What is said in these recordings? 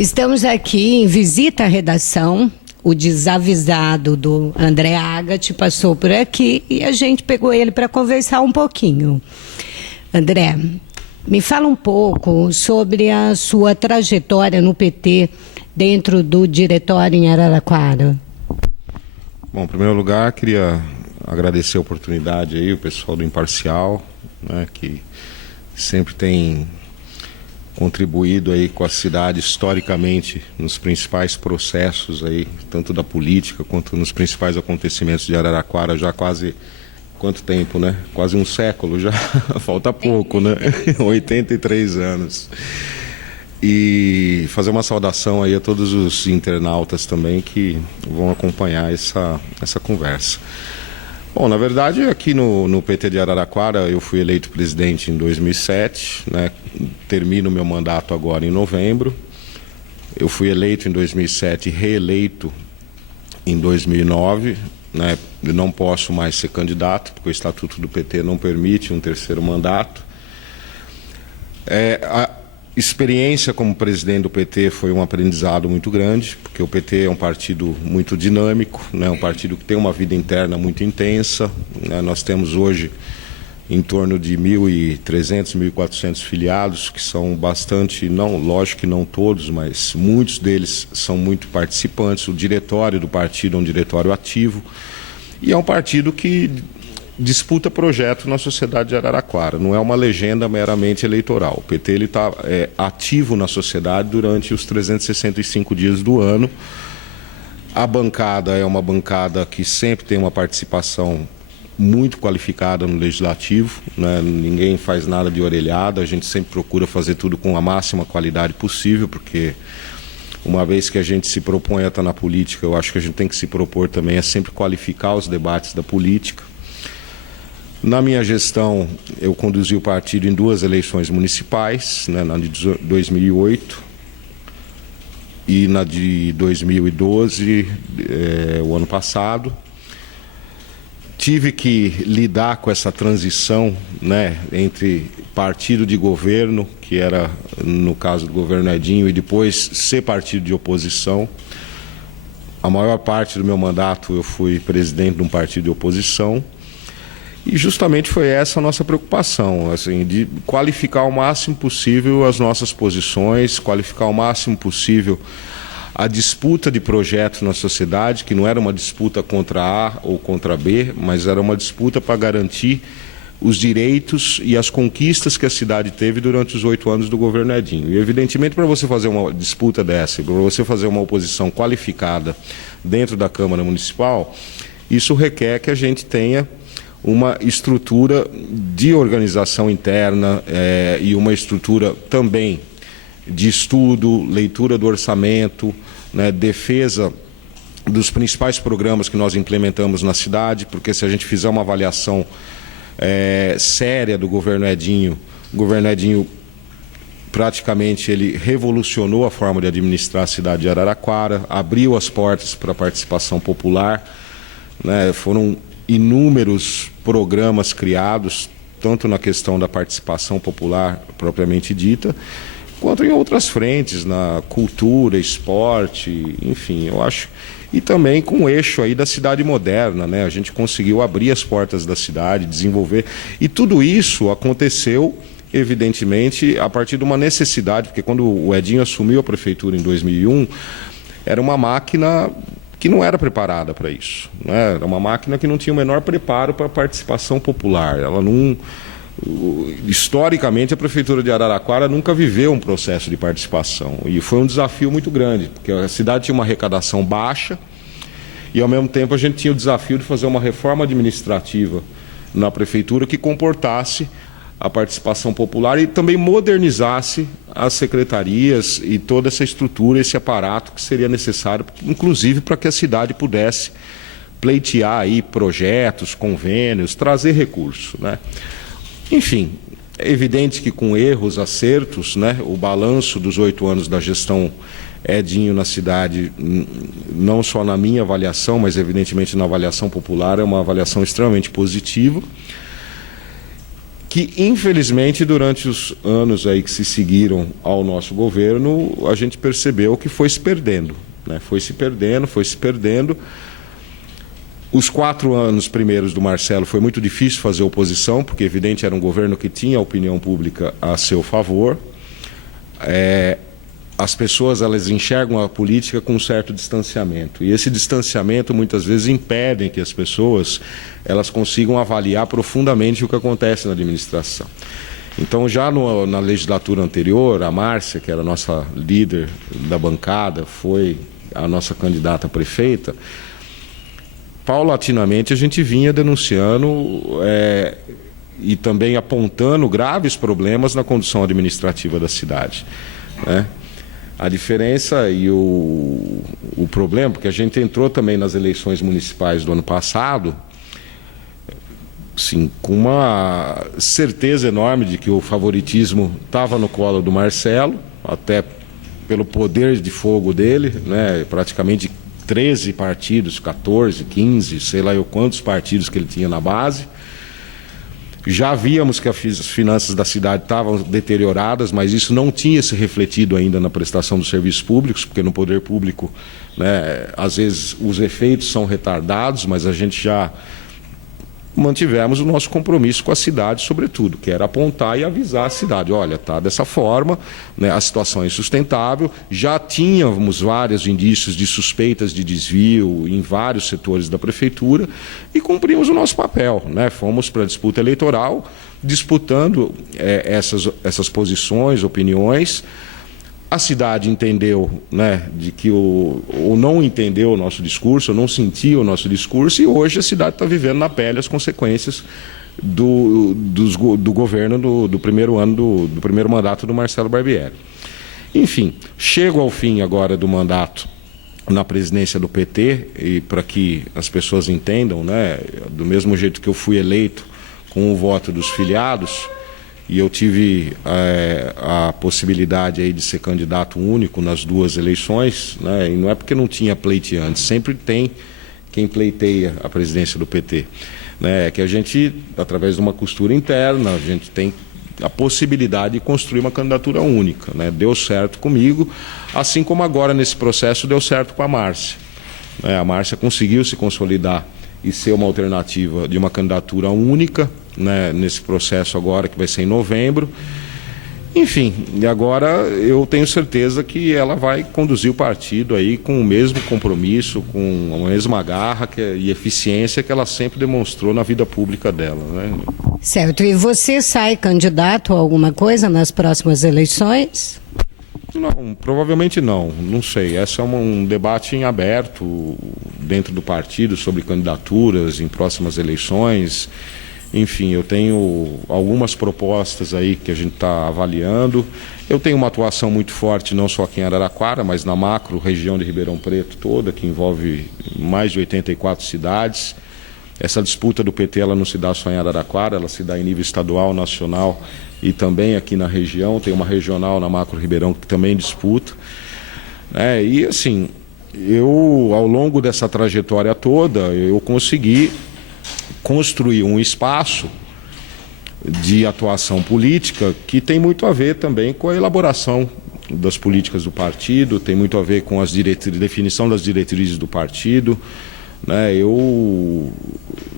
Estamos aqui em visita à redação. O desavisado do André Agat passou por aqui e a gente pegou ele para conversar um pouquinho. André, me fala um pouco sobre a sua trajetória no PT dentro do diretório em Araraquara. Bom, em primeiro lugar, queria agradecer a oportunidade aí, o pessoal do Imparcial, né, que sempre tem contribuído aí com a cidade historicamente nos principais processos aí, tanto da política quanto nos principais acontecimentos de Araraquara, já quase, quanto tempo, né? Quase um século já, falta pouco, né? 83 anos. E fazer uma saudação aí a todos os internautas também que vão acompanhar essa conversa. Bom, na verdade, aqui no PT de Araraquara, eu fui eleito presidente em 2007, né? Termino meu mandato agora em novembro. Eu fui eleito em 2007 e reeleito em 2009, né? Eu não posso mais ser candidato, porque o Estatuto do PT não permite um terceiro mandato. A experiência como presidente do PT foi um aprendizado muito grande, porque o PT é um partido muito dinâmico, né? Um partido que tem uma vida interna muito intensa, né? Nós temos hoje em torno de 1.300, 1.400 filiados, que são bastante, não, lógico que não todos, mas muitos deles são muito participantes. O diretório do partido é um diretório ativo e é um partido que disputa projeto na sociedade de Araraquara, não é uma legenda meramente eleitoral. O PT está ativo na sociedade durante os 365 dias do ano. A bancada é uma bancada que sempre tem uma participação muito qualificada no legislativo, né? Ninguém faz nada de orelhada, a gente sempre procura fazer tudo com a máxima qualidade possível, porque uma vez que a gente se propõe a estar na política, eu acho que a gente tem que se propor também a sempre qualificar os debates da política. Na minha gestão, eu conduzi o partido em 2 eleições municipais, né, na de 2008 e na de 2012, o ano passado. Tive que lidar com essa transição, né, entre partido de governo, que era, no caso do governo Edinho, e depois ser partido de oposição. A maior parte do meu mandato eu fui presidente de um partido de oposição. E justamente foi essa a nossa preocupação, assim, de qualificar o máximo possível as nossas posições, qualificar o máximo possível a disputa de projetos na sociedade, que não era uma disputa contra A ou contra B, mas era uma disputa para garantir os direitos e as conquistas que a cidade teve durante os 8 anos do governo Edinho. E, evidentemente, para você fazer uma disputa dessa, para você fazer uma oposição qualificada dentro da Câmara Municipal, isso requer que a gente tenha uma estrutura de organização interna e uma estrutura também de estudo, leitura do orçamento, né, defesa dos principais programas que nós implementamos na cidade, porque se a gente fizer uma avaliação séria do governo Edinho, o governo Edinho praticamente ele revolucionou a forma de administrar a cidade de Araraquara, abriu as portas para a participação popular, né, foram inúmeros programas criados, tanto na questão da participação popular propriamente dita, quanto em outras frentes, na cultura, esporte, enfim, eu acho. E também com o eixo aí da cidade moderna, né? A gente conseguiu abrir as portas da cidade, desenvolver. E tudo isso aconteceu, evidentemente, a partir de uma necessidade, porque quando o Edinho assumiu a prefeitura em 2001, era uma máquina que não era preparada para isso, né? Era uma máquina que não tinha o menor preparo para a participação popular. Ela não... Historicamente, a Prefeitura de Araraquara nunca viveu um processo de participação e foi um desafio muito grande, porque a cidade tinha uma arrecadação baixa e, ao mesmo tempo, a gente tinha o desafio de fazer uma reforma administrativa na Prefeitura que comportasse a participação popular e também modernizasse as secretarias e toda essa estrutura, esse aparato que seria necessário, inclusive para que a cidade pudesse pleitear aí projetos, convênios, trazer recursos, né? Enfim, é evidente que com erros, acertos, né, o balanço dos 8 anos da gestão Edinho na cidade, não só na minha avaliação, mas evidentemente na avaliação popular, é uma avaliação extremamente positiva. que infelizmente durante os anos aí que se seguiram ao nosso governo, a gente percebeu que foi se perdendo, né? Foi se perdendo. Os 4 anos primeiros do Marcelo foi muito difícil fazer oposição, porque evidente era um governo que tinha a opinião pública a seu favor. As pessoas, elas enxergam a política com um certo distanciamento, e esse distanciamento muitas vezes impede que as pessoas elas consigam avaliar profundamente o que acontece na administração. Então, já na legislatura anterior, a Márcia, que era a nossa líder da bancada, foi a nossa candidata a prefeita, paulatinamente a gente vinha denunciando e também apontando graves problemas na condução administrativa da cidade, né? A diferença e o problema, porque a gente entrou também nas eleições municipais do ano passado, sim, com uma certeza enorme de que o favoritismo estava no colo do Marcelo, até pelo poder de fogo dele, né? Praticamente 13 partidos, 14, 15, sei lá eu quantos partidos que ele tinha na base. Já víamos que as finanças da cidade estavam deterioradas, mas isso não tinha se refletido ainda na prestação dos serviços públicos, porque no poder público, né, às vezes os efeitos são retardados, mas a gente já mantivemos o nosso compromisso com a cidade, sobretudo, que era apontar e avisar a cidade, olha, está dessa forma, né, a situação é insustentável, já tínhamos vários indícios de suspeitas de desvio em vários setores da prefeitura e cumprimos o nosso papel, né, fomos para a disputa eleitoral, disputando essas posições, opiniões. A cidade entendeu, né, de que ou não entendeu o nosso discurso, ou não sentia o nosso discurso, e hoje a cidade está vivendo na pele as consequências do governo do primeiro ano, do primeiro mandato do Marcelo Barbieri. Enfim, chego ao fim agora do mandato na presidência do PT, e para que as pessoas entendam, né, do mesmo jeito que eu fui eleito com o voto dos filiados, e eu tive a possibilidade aí de ser candidato único nas 2 eleições, né? E não é porque não tinha pleiteantes, sempre tem quem pleiteia a presidência do PT, né? É que a gente, através de uma costura interna, a gente tem a possibilidade de construir uma candidatura única, né? Deu certo comigo, assim como agora nesse processo deu certo com a Márcia, né? A Márcia conseguiu se consolidar e ser uma alternativa de uma candidatura única, né, nesse processo agora que vai ser em novembro. Enfim, e agora eu tenho certeza que ela vai conduzir o partido aí com o mesmo compromisso, com a mesma garra e eficiência que ela sempre demonstrou na vida pública dela, né? Certo. E você sai candidato a alguma coisa nas próximas eleições? Não, provavelmente não, não sei. Esse é um debate em aberto dentro do partido sobre candidaturas em próximas eleições. Enfim, eu tenho algumas propostas aí que a gente está avaliando. Eu tenho uma atuação muito forte, não só aqui em Araraquara, mas na macro região de Ribeirão Preto toda, que envolve mais de 84 cidades. Essa disputa do PT ela não se dá só em Araraquara, ela se dá em nível estadual, nacional e também aqui na região. Tem uma regional na macro Ribeirão que também disputa. E assim, eu ao longo dessa trajetória toda, eu consegui construir um espaço de atuação política que tem muito a ver também com a elaboração das políticas do partido, tem muito a ver com as definição das diretrizes do partido, né? Eu,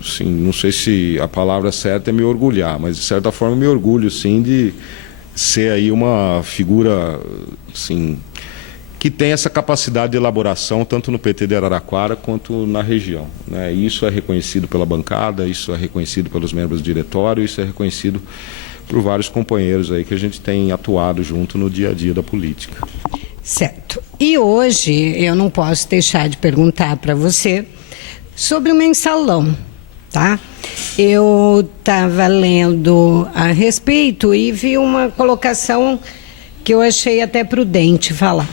sim, não sei se a palavra certa é me orgulhar, mas de certa forma me orgulho, sim, de ser aí uma figura, assim, que tem essa capacidade de elaboração tanto no PT de Araraquara quanto na região, né? Isso é reconhecido pela bancada, isso é reconhecido pelos membros do diretório, isso é reconhecido por vários companheiros aí que a gente tem atuado junto no dia a dia da política. Certo. E hoje eu não posso deixar de perguntar para você sobre o mensalão, tá? Eu estava lendo a respeito e vi uma colocação que eu achei até prudente falar.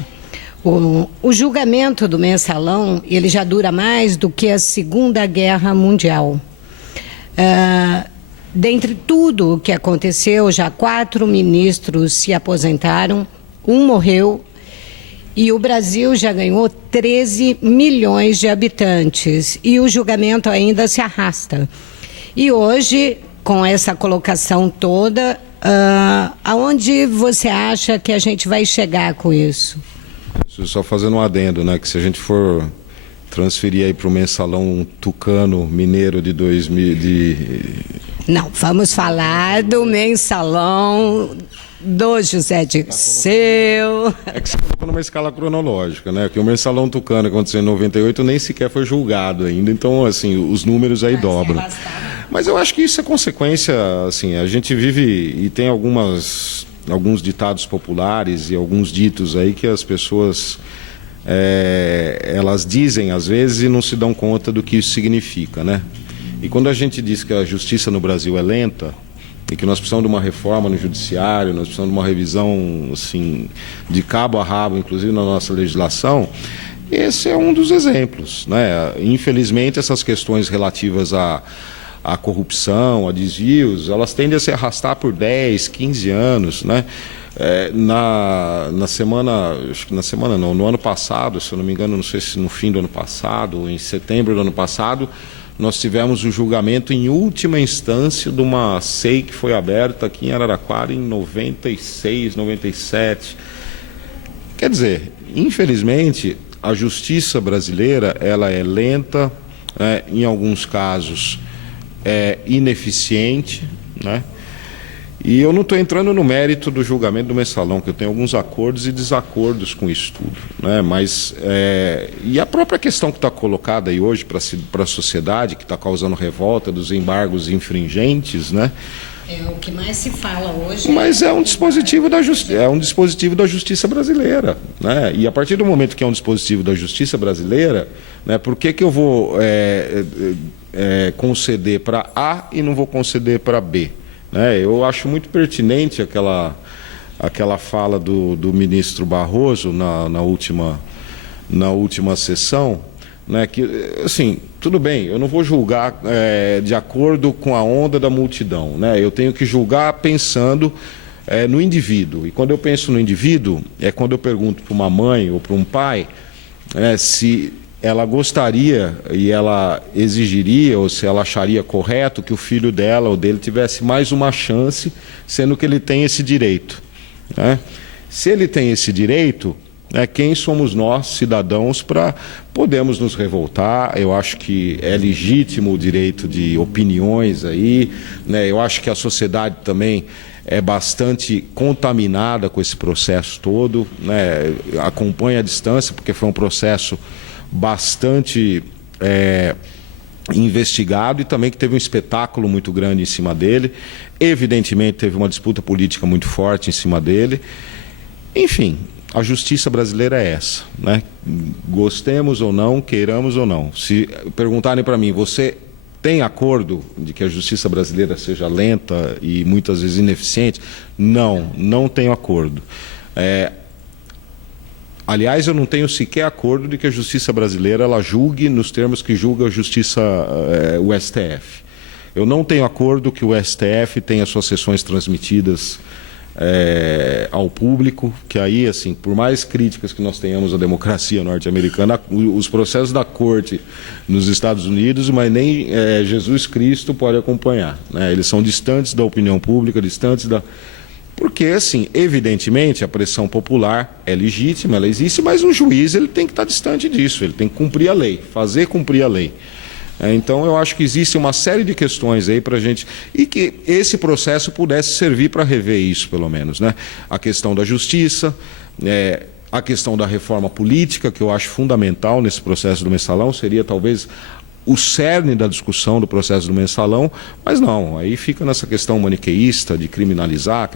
O julgamento do mensalão, ele já dura mais do que a Segunda Guerra Mundial. Dentre tudo o que aconteceu, já 4 ministros se aposentaram, 1 morreu, e o Brasil já ganhou 13 milhões de habitantes, e o julgamento ainda se arrasta. E hoje com essa colocação toda, aonde você acha que a gente vai chegar com isso? Só fazendo um adendo, né, que se a gente for transferir aí para o mensalão tucano mineiro de 2000... Não, vamos falar do mensalão do José Dirceu. É que você colocou numa escala cronológica, né? Que o mensalão tucano que aconteceu em 98 nem sequer foi julgado ainda, então, assim, os números aí dobram. Mas eu acho que isso é consequência, assim, a gente vive e tem alguns ditados populares e alguns ditos aí que as pessoas elas dizem às vezes e não se dão conta do que isso significa, né? E quando a gente diz que a justiça no Brasil é lenta e que nós precisamos de uma reforma no judiciário, nós precisamos de uma revisão, assim, de cabo a rabo, inclusive na nossa legislação, esse é um dos exemplos, né? Infelizmente, essas questões relativas à corrupção, a desvios, elas tendem a se arrastar por 10, 15 anos, né? No ano passado, se eu não me engano, não sei se no fim do ano passado, ou em setembro do ano passado, nós tivemos o julgamento em última instância de uma SEI que foi aberta aqui em Araraquara em 96, 97. Quer dizer, infelizmente, a justiça brasileira ela é lenta, em alguns casos é ineficiente, né? E eu não estou entrando no mérito do julgamento do mensalão, que eu tenho alguns acordos e desacordos com isso tudo, né? Mas, e a própria questão que está colocada aí hoje para a sociedade, que está causando revolta dos embargos infringentes, né? É o que mais se fala hoje. Mas é um dispositivo da justiça brasileira, né? E a partir do momento que é um dispositivo da justiça brasileira, né, por que eu vou conceder para A e não vou conceder para B? Eu acho muito pertinente aquela fala do ministro Barroso na última sessão, né, que, assim, tudo bem, eu não vou julgar de acordo com a onda da multidão, né, eu tenho que julgar pensando no indivíduo. E quando eu penso no indivíduo, é quando eu pergunto para uma mãe ou para um pai se ela gostaria e ela exigiria ou se ela acharia correto que o filho dela ou dele tivesse mais uma chance, sendo que ele tem esse direito, né? Se ele tem esse direito, quem somos nós, cidadãos, para podermos nos revoltar? Eu acho que é legítimo o direito de opiniões aí, né? Eu acho que a sociedade também é bastante contaminada com esse processo todo, né? Acompanha a distância, porque foi um processo bastante investigado e também que teve um espetáculo muito grande em cima dele. Evidentemente teve uma disputa política muito forte em cima dele. Enfim, a justiça brasileira é essa, né? Gostemos ou não, queiramos ou não. Se perguntarem para mim, você tem acordo de que a justiça brasileira seja lenta e muitas vezes ineficiente? Não, não tenho acordo. Aliás, eu não tenho sequer acordo de que a justiça brasileira ela julgue nos termos que julga a justiça, o STF. Eu não tenho acordo que o STF tenha suas sessões transmitidas ao público, que aí, assim, por mais críticas que nós tenhamos à democracia norte-americana, os processos da corte nos Estados Unidos, mas nem Jesus Cristo pode acompanhar, né? Eles são distantes da opinião pública, distantes da... Porque, assim, evidentemente, a pressão popular é legítima, ela existe, mas o juiz ele tem que estar distante disso, ele tem que cumprir a lei, fazer cumprir a lei. Então, eu acho que existe uma série de questões aí para a gente... E que esse processo pudesse servir para rever isso, pelo menos, né? A questão da justiça, a questão da reforma política, que eu acho fundamental nesse processo do mensalão, seria talvez o cerne da discussão do processo do mensalão, mas não, aí fica nessa questão maniqueísta de criminalizar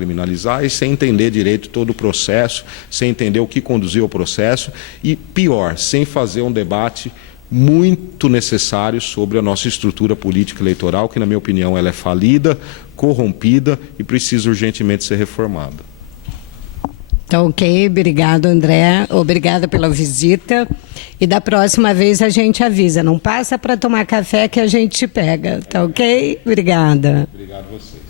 e sem entender direito todo o processo, sem entender o que conduziu ao processo e, pior, sem fazer um debate muito necessário sobre a nossa estrutura política eleitoral, que, na minha opinião, ela é falida, corrompida e precisa urgentemente ser reformada. Tá ok, obrigado, André, obrigada pela visita, e da próxima vez a gente avisa, não passa para tomar café que a gente te pega, tá ok? Obrigada. Obrigado a você.